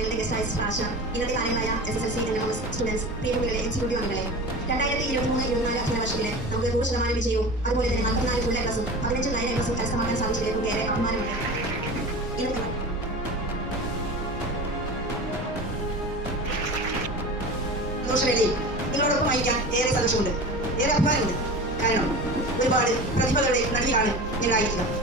ഞങ്ങളുടെ ഗസ്റ്റ് ആയ ആശ, ഇന്നത്തെ കാര്യങ്ങളായ SSLC NMS സ്റ്റുഡൻസ്, പ്രിയകുട്ടികളെ, എക്സിക്യൂട്ടീവ് അംഗങ്ങളെ, 2023-24 അധ്യയന വർഷത്തിലെ നമുക്ക് 100% വിജയവും അതുപോലെ തന്നെ 44 ഫുൾ എ പ്ലസും 15 9 എ പ്ലസും കരസ്ഥമാക്കാൻ സാധിച്ചതിൽ നമുക്ക് ഏറെ അഭിമാനമുണ്ട്. സന്തോഷവേദിയിൽ നിങ്ങളോടൊപ്പം വായിക്കാൻ ഏറെ സന്തോഷമുണ്ട്, ഏറെ അഭിമാനമുണ്ട്. കാരണം ഒരുപാട് പ്രതിഭകളുടെ നടുവിലാണ് ഞങ്ങളായിരിക്കുന്നത്.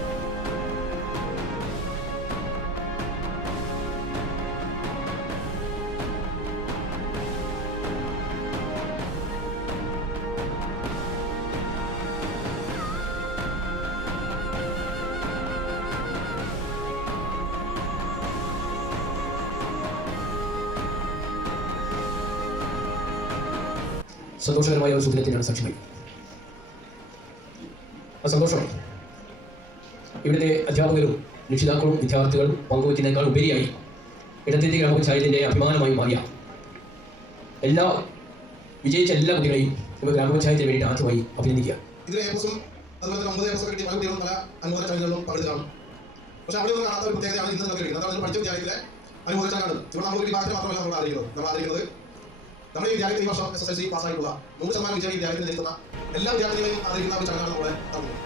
സന്തോഷകരമായ ഒരു സുദിനത്തിനാണ് സാക്ഷ്യമായി. ആ സന്തോഷം ഇവിടുത്തെ അധ്യാപകരും രക്ഷിതാക്കളും വിദ്യാർത്ഥികളും പങ്കുവയ്ക്കുന്നതിനേക്കാൾ ഉപരിയായി ഇടത്തേക്ക് ഗ്രാമപഞ്ചായത്തിൻ്റെ അഭിമാനമായി മാറിയ വിജയിച്ച എല്ലാ കുട്ടികളെയും ഇപ്പോൾ ഗ്രാമപഞ്ചായത്തിന് വേണ്ടി ആദ്യമായി അഭിനന്ദിക്കുക. ഇതിലെ A+ഉം അതുപോലെ തന്നെ 9 A+ കിട്ടിയ പല കുട്ടികളും പല അനുമോദന ചടങ്ങുകളിലും പങ്കെടുത്ത് കാണും. പക്ഷേ അവിടെ ഒന്നും കാണാത്ത ഒരു പ്രത്യേകതയാണ് ഇന്ന് നമുക്ക് കഴിയുന്നത്. അതാണ് പഠിച്ച വിദ്യാലയത്തിലെ അനുമോദന ചടങ്ങാണ്. ഇവിടെ നമ്മൾ ഒരു വിഭാഗത്തിൽ മാത്രമല്ല നമ്മൾ ആദരിക്കുന്നത്. നമ്മുടെ ഈ വിദ്യാലയത്തിൽ ഈ വർഷം SSLC പാസ്സായിട്ടുള്ള 100% വിജയ വിദ്യാലയത്തിൽ നിൽക്കുന്ന എല്ലാ വിദ്യാർത്ഥികളെയും ആദരിക്കുന്ന ഒരു ചടങ്ങാണ് നമ്മളെ നടത്തുന്നത്.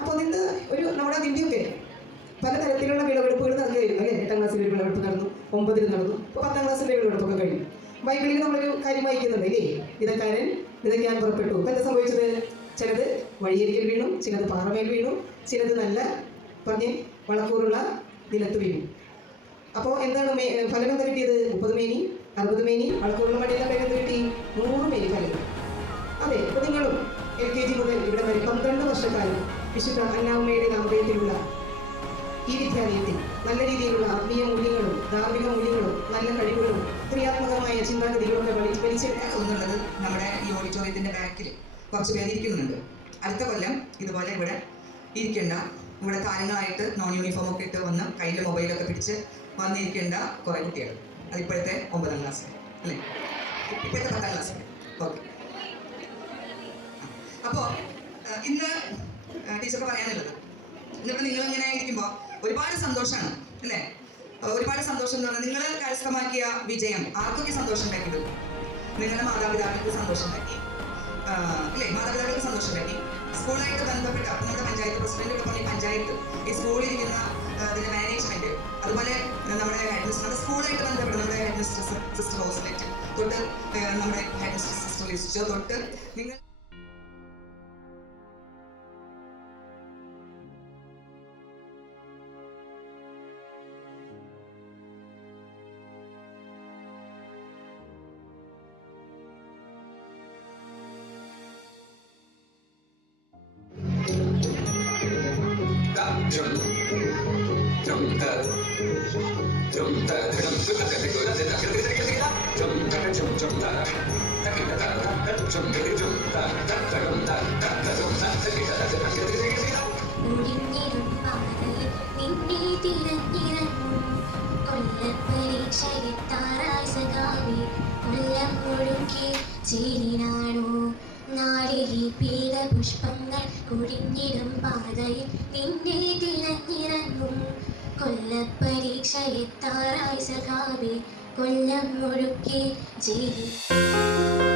അപ്പോൾ നിന്ന് ഒരു നമ്മുടെ ഇന്ത്യയൊക്കെ പലതരത്തിലുള്ള വിളവെടുപ്പുകൾ നടന്നു കഴിഞ്ഞു അല്ലേ. 8ാം ക്ലാസ്സിൽ ഒരു വിളവെടുപ്പ് നടന്നു, 9ൽ നടന്നു, ഇപ്പോൾ 10ാം ക്ലാസ്സിലെ വിളവെടുപ്പൊക്കെ കഴിഞ്ഞു. ബൈബിളിൽ നമ്മളൊരു കാര്യം വായിക്കുന്നുണ്ട് അല്ലേ, വിതക്കാരൻ വിതയ്ക്കാൻ പുറപ്പെട്ടു. ഇപ്പം എന്താ സംഭവിച്ചത്? ചിലത് വഴിയരികിൽ വീണു, ചിലത് പാറമേൽ വീണു, ചിലത് നല്ല വളക്കൂറുള്ള നിലത്ത് വീണു. അപ്പോൾ എന്താണ് ഫലം എന്താ കിട്ടിയത്? 30 മേനി, 60 മേനി, വളക്കൂറുള്ള മടിയെല്ലാം എന്ത് കിട്ടി? 100 മേനി ഫലം. അതെ, അപ്പോൾ നിങ്ങളും LKG മുതൽ ഇവിടെ വരെ 12 വർഷക്കാലം വിശുദ്ധ അന്നാമ്മയുടെ നാമധേയത്തിലുള്ള ഈ വിദ്യാലയത്തിൽ നല്ല രീതിയിലുള്ള ആത്മീയ മൂല്യങ്ങളും ധാർമ്മിക മൂല്യങ്ങളും നല്ല കഴിവുകളും ക്രിയാത്മകമായ ചിന്താഗതികളൊക്കെ വലിച്ചെടുക്കാവുന്നുള്ളത് നമ്മുടെ ഈ ഓഡിറ്റോറിയത്തിൻ്റെ ബാക്കിൽ കുറച്ച് പേര് ഇരിക്കുന്നുണ്ട്. അടുത്ത കൊല്ലം ഇതുപോലെ ഇവിടെ ഇരിക്കേണ്ട, ഇവിടെ താരങ്ങളായിട്ട് നോൺ യൂണിഫോം ഒക്കെ ഇട്ട് വന്ന് കയ്യിൽ മൊബൈലൊക്കെ പിടിച്ച് വന്നിരിക്കേണ്ട കുറേ കുട്ടികൾ. അതിപ്പോഴത്തെ 9ാം ക്ലാസ്സിൽ അല്ലേ, ഇപ്പോഴത്തെ 10ാം ക്ലാസ്സിൽ. ഓക്കെ, അപ്പോൾ ഇന്ന് ടീച്ചർക്ക് പറയാനുള്ളത്, ഇന്നിപ്പോൾ നിങ്ങളിങ്ങനെ ഇരിക്കുമ്പോൾ ഒരുപാട് സന്തോഷമാണ് അല്ലേ. ഒരുപാട് സന്തോഷം എന്ന് പറഞ്ഞാൽ നിങ്ങൾ കരസ്ഥമാക്കിയ വിജയം ആർക്കൊക്കെ സന്തോഷം ഉണ്ടാക്കിയത്? നിങ്ങളുടെ മാതാപിതാക്കൾക്ക് സന്തോഷം ഉണ്ടാക്കി അല്ലേ, മാതാപിതാക്കൾക്ക് സന്തോഷം ഉണ്ടാക്കി. സ്കൂളായിട്ട് ബന്ധപ്പെട്ട നമ്മുടെ പഞ്ചായത്ത് പ്രസിഡന്റ് പറഞ്ഞ പഞ്ചായത്ത്, ഈ സ്കൂളിലിരിക്കുന്ന അതിൻ്റെ മാനേജ്മെന്റ്, അതുപോലെ നമ്മുടെ ഹെഡ് മിസ്റ്റർ, നമ്മുടെ സ്കൂളായിട്ട് ബന്ധപ്പെട്ട നമ്മുടെ ഹെഡ് മിസ്റ്റർ സിസ്റ്റർ റോസ്ലെറ്റ് തൊട്ട് നമ്മുടെ ഹെഡ് മിസ്റ്റർ സിസ്റ്റർ ലിസ്റ്റോ തൊട്ട് നിങ്ങൾ പുഷ്പങ്ങൾ കുഴിഞ്ഞിടും പാതയിൽ നിന്നെ തിരഞ്ഞിറങ്ങും. കൊല്ലപ്പരീക്ഷ എത്താറായി സഖാവേ, കൊല്ലം മുഴുക്കി ജയിലും.